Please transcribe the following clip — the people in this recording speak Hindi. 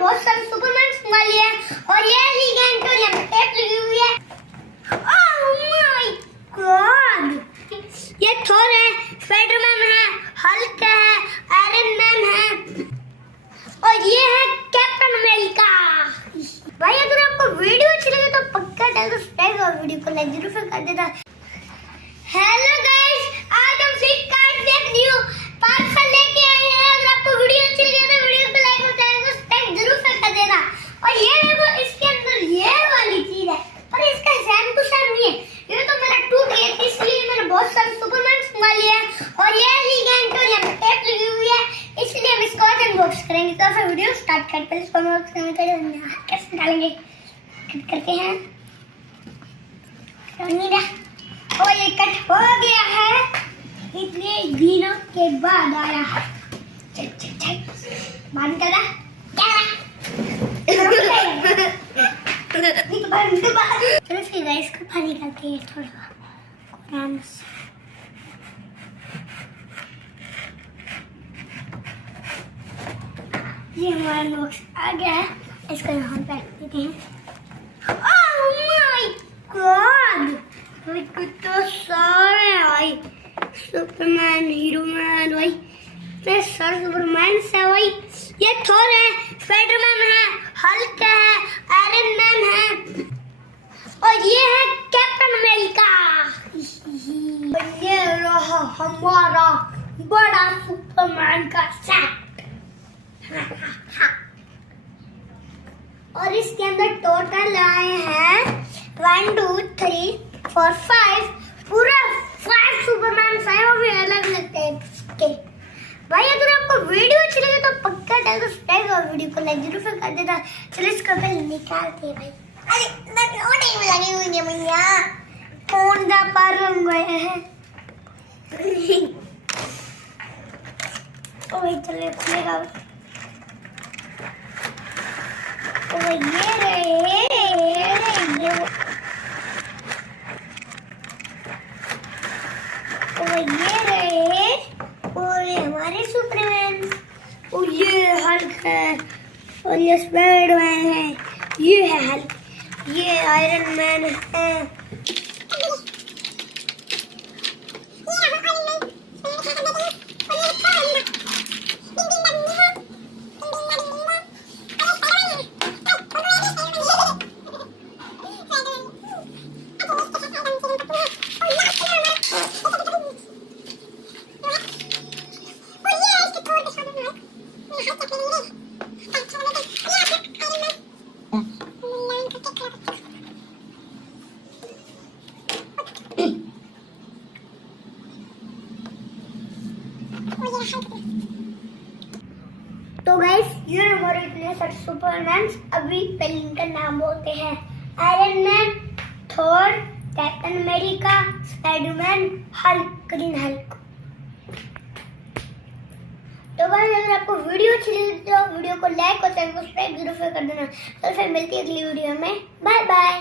बहुत सारे सुपरमैन मंगा लिए और ये लीगेंड तो यहाँ पे टेप लगी हुई है। ओह माय गॉड, ये थोर है, स्पाइडरमैन है, हल्क है, आयरन मैन है और ये है कैप्टन अमेरिका। भाई अगर आपको वीडियो अच्छी लगे तो पक्का चैनल को सब्सक्राइब और वीडियो को लाइक जरूर कर देना। हेलो गाइस, आज हम फ्लिपकार्ट से एक न्यू पार्सल लेके आए हैं। अगर आपको वीडियो अच्छी लगी तो वीडियो को लाइक और चैनल को सब्सक्राइब जरूर कर देना। और ये देखो, इसके अंदर ये वाली चीज है पर इसका सेम टू सेम नहीं है। ये तो मेरा टूट गया था, इसलिए मैंने बहुत सारे सुपरमैन मंगा लिए हैं और ये लीगेंड तो यहाँ पे टेप लगी हुई है, इसलिए हम इसको आज अनबॉक्स करेंगे। तो फिर वीडियो स्टार्ट करते हैं। इसको अनबॉक्स कैसे डालेंगे करते हैं। और ये कट हो गया है, इतने दिनों के बाद आया है। बंद करा चलो फिर इसको पानी करके थोड़ा आराम से। ये हमारा बॉक्स आ गया है, इसको यहाँ पे रख देते हैं। ओह माय गॉड, तो सारे भाई सुपरमैन, हीरो मैन, भाई इतने सारे सुपरमैन है भाई। ये थोर है, स्पाइडरमैन है, हल्क है, आयरन मैन है और ये है कैप्टन अमेरिका। ये रहा हमारा बड़ा सुपरमैन का सेट। और इसके अंदर टोटल आए हैं 1 2 3 4 5, पूरा 5 सुपरमैन आए और भी अलग अलग टाइप्स के। भाई अगर आपको वीडियो अच्छी लगे तो पक्का चैनल को सब्सक्राइब और वीडियो को लाइक जरूर कर देना। चलो इसको पहले निकालते हैं भाई। अरे टाइम लगे हुए हैं भैया, कौन सा पार गए हैं। ओ भाई चलो खुलेगा। ओ ये रहे और ये हमारे सुपरमैन। और ये हल्क है और ये स्पाइडरमैन है, ये है हल्क, ये आयरन मैन है। तो गाइस ये हमारे इतने सारे सुपरमैन। अभी पहले इनका नाम बोलते हैं। Iron Man, Thor, Captain America, Spiderman, Hulk, green Hulk. तो गाइस अगर आपको वीडियो अच्छी लगी तो वीडियो को लाइक और चैनल को सब्सक्राइब जरूर कर देना। तो फिर मिलती है अगली वीडियो में। Bye bye.